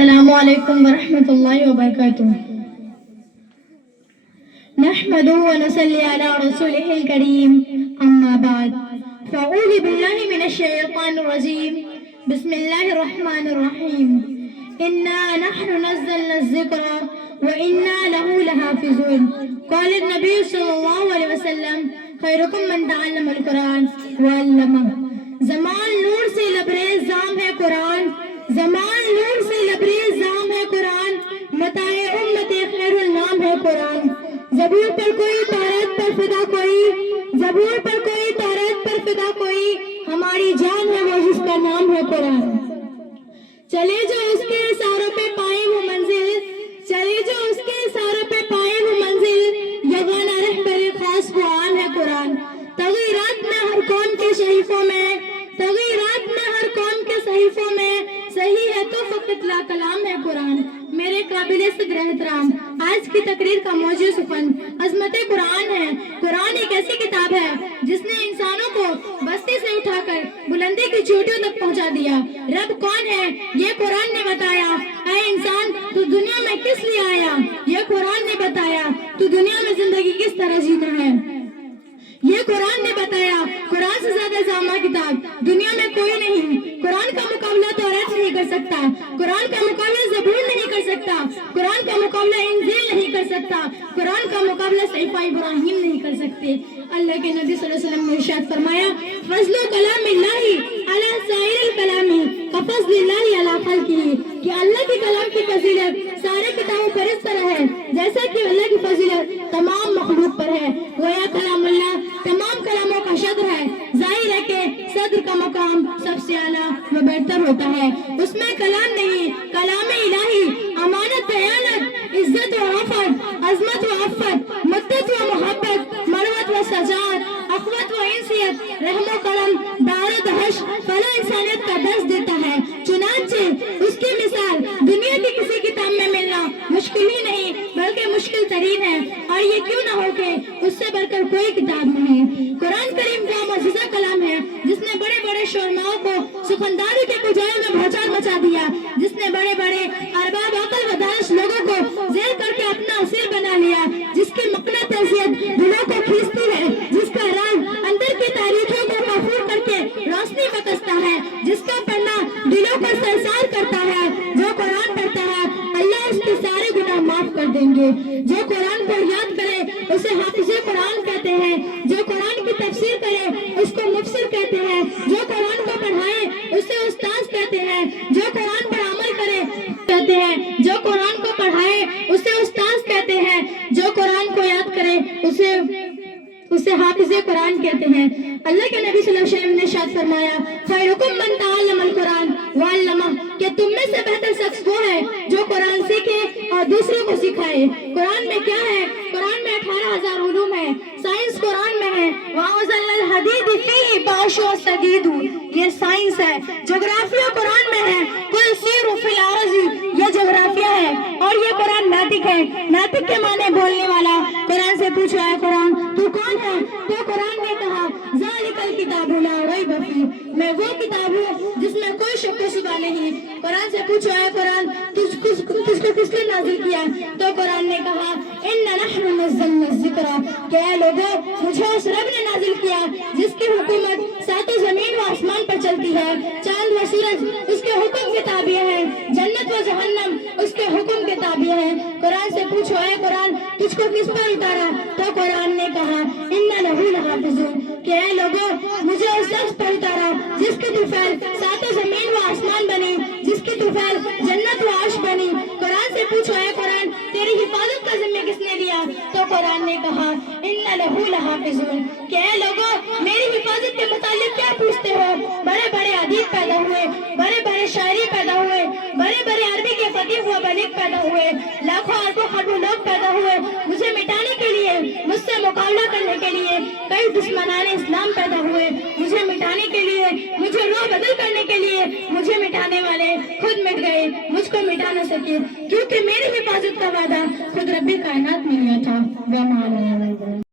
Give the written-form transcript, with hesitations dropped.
السلام علیکم ورحمۃ اللہ وبرکاتہ۔ نحمده ونصلي على رسوله الكريم اما بعد فاعوذ باللہ من الشیطان الرجیم بسم اللہ الرحمن الرحیم انا نحن نزلنا الذکر وانا له لحافظون قال النبی صلی اللہ علیہ وسلم خیرکم من تعلم القرآن وعلمہ۔ زمان نور سے لبریز جام ہے قرآن، زمان نور سے لبریز جام ہے قرآن، متاع امت خیر النام ہے قرآن۔ زبور پر کوئی تورات پر فدا کوئی، زبور پر کوئی تورات پر فدا کوئی، ہماری جان ہے وہ جس کا نام ہے قرآن۔ چلے جو اس کے اشاروں پہ پائے وہ منزل، چلے جو اس کے اشاروں پہ پائے وہ منزل، یگانہ رہبر خاص قرآن ہے قرآن۔ تغیرات میں ہر قوم کے صحیفوں میں، تغیرات میں ہر قوم کے صحیفوں میں، صحیح ہے تو فقط لا کلام ہے قرآن۔ میرے قابل صدر احترام، آج کی تقریر کا موضوع سخن عظمت قرآن ہے۔ قرآن ایک ایسی کتاب ہے جس نے انسانوں کو بستی سے اٹھا کر بلندی کی چوٹیوں تک پہنچا دیا۔ رب کون ہے یہ قرآن نے بتایا، اے انسان تو دنیا میں کس لیے آیا یہ قرآن نے بتایا، تو دنیا میں زندگی کس طرح جینا ہے یہ قرآن نے بتایا۔ قرآن سے زیادہ جامع کتاب دنیا میں کوئی نہیں۔ قرآن کا مقابلہ توریت نہیں کر سکتا، قرآن کا مقابلہ زبور نہیں کر سکتا، قرآن کا مقابلہ انجیل نہیں کر سکتا، قرآن کا مقابلہ صحیفہ ابراہیم نہیں کر سکتے۔ اللہ کے نبی صلی اللہ علیہ وسلم نے ارشاد فرمایا، فضل کلام اللہ علی سائر الکلام کفضل اللہ علی خلقہ، کہ اللہ کے کلام کی فضیلت سارے کتابوں پر اس طرح ہے جیسا کہ اللہ کی فضیلت تمام مخلوق پر ہے۔ گویا کلام اللہ تمام کلاموں کا صدر ہے۔ ظاہر ہے کہ صدر کا مقام سب سے اعلیٰ و بہتر ہوتا ہے، اس میں کلام نہیں، کلام الہی امانت دیانت عزت و عفت عظمت و عفت مدت و محبت مروت و سجاعت اخوت و انسیت رحم و کرم دار و دہش فلاح انسانیت کا درس دیتا ہے۔ چنانچہ اس کی مثال دنیا کی کسی کتاب میں ملنا مشکل ہی نہیں بلکہ مشکل ترین ہے، اور یہ کیوں نہ ہو کہ اس سے بڑھ کر کوئی کتاب نہیں۔ قرآن کریم کا معجزہ کلام ہے جس نے بڑے بڑے شعراء کو سخنداری کے کجاؤں میں بھوچال مچا دیا، جس نے بڑے بڑے ارباب عقل و دانش لوگوں کو ذیل کر کے اپنا اسیر بنا لیا، جس کی مقنعت حیثیت دلوں کو کھینچتی ہے، جس کا راز اندر کی تاریخیوں کو محفور کر کے روشنی بکستا ہے، جس کا پڑھنا دلوں کو سرسار کرتا ہے۔ جو قرآن پڑھتا ہے اللہ اس کے سارے گناہ معاف کر دیں گے۔ جو قرآن کو یاد کرے اسے حافظ قرآن کہتے ہیں، جو قرآن کی تفسیر کرے اس کو مفسر کہتے ہیں، جو قرآن کو پڑھائے اسے استاذ کہتے ہیں، جو قرآن پر عمل کرے کہتے ہیں، جو قرآن کو پڑھائے اسے استاذ کہتے ہیں، جو قرآن کو یاد کرے اسے حافظ قرآن کہتے ہیں۔ اللہ کے نبی صلی اللہ علیہ وسلم نے ارشاد فرمایا، خیرکم من تعلم القرآن وعلمہ، کہ تم میں سے بہتر شخص وہ ہے جو قرآن سیکھے اور دوسروں کو سکھائے۔ قرآن میں کیا ہے؟ قرآن میں 18,000 علوم ہے، سائنس قرآن میں ہے۔ وَأَنزَلْنَا الْحَدِيدَ فِيهِ بَأْسٌ شَدِيدٌ، یہ سائنس ہے۔ جغرافیہ قرآن میں ہے، قُلْ سِیرُوا فِی الْأَرْضِ، یہ جغرافیہ ہے، اور یہ قرآن ناطق ہے۔ ناطق کے معنی بولنے والا۔ قرآن سے پوچھا ہے قرآن تو کون ہے؟ تو قرآن نے کہا، ذَلِکَ الْکِتَابُ لَا رَیْبَ فِیہ، میں وہ کتاب ہوں جس میں کوئی شک و شبہ نہیں۔ قرآن سے پوچھا ہے قرآن تجھ کو کس نے نازل کیا؟ تو قرآن نے کہا، اِنَّا نَحْنُ نَزَّلْنَا الذِّکْرَ، کہ اے لوگوں مجھے اس رب نے نازل کیا جس کی حکومت ساتوں زمین و آسمان پر چلتی ہے، چاند و سورج اس کے حکم کے تابع ہے، جنت و جہنم اس کے حکم کے تابع ہے۔ قرآن سے پوچھو اے قرآن تجھ کو کس پر اتارا؟ تو قرآن نے کہا، اِنَّا لَهُ لَحَافِظُونَ، کہ اے لوگوں مجھے اس شخص پر اتارا جس کی طفیل ساتوں زمین و آسمان بنی، جس کی طفیل جنت و عرش بنی۔ قرآن سے پوچھو اے قرآن تیری حفاظت کا ذمہ کس نے لیا؟ تو قرآن نے کہا، اِنَّا لَهُ لَحَافِظُونَ، کہ اے لوگوں میری حفاظت کے متعلق کیا پوچھتے ہو؟ بڑے بڑے ادیب پیدا ہوئے، بڑے بڑے شاعری پیدا ہوئے، بڑے بڑے عربی کے فقیہ و بلیغ پیدا ہوئے، لاکھوں اربوں لوگ پیدا ہوئے، مجھے مٹانے کے لیے، مجھ سے مقابلہ کرنے کے لیے کئی دشمنان اسلام پیدا ہوئے، مجھے مٹانے کے لیے، مجھے روح بدل کرنے کے لیے، مجھے مٹانے والے خود مٹ گئے، مجھ کو مٹا نہ سکے، کیونکہ میری حفاظت کا وعدہ خود رب کائنات میں لیا تھا۔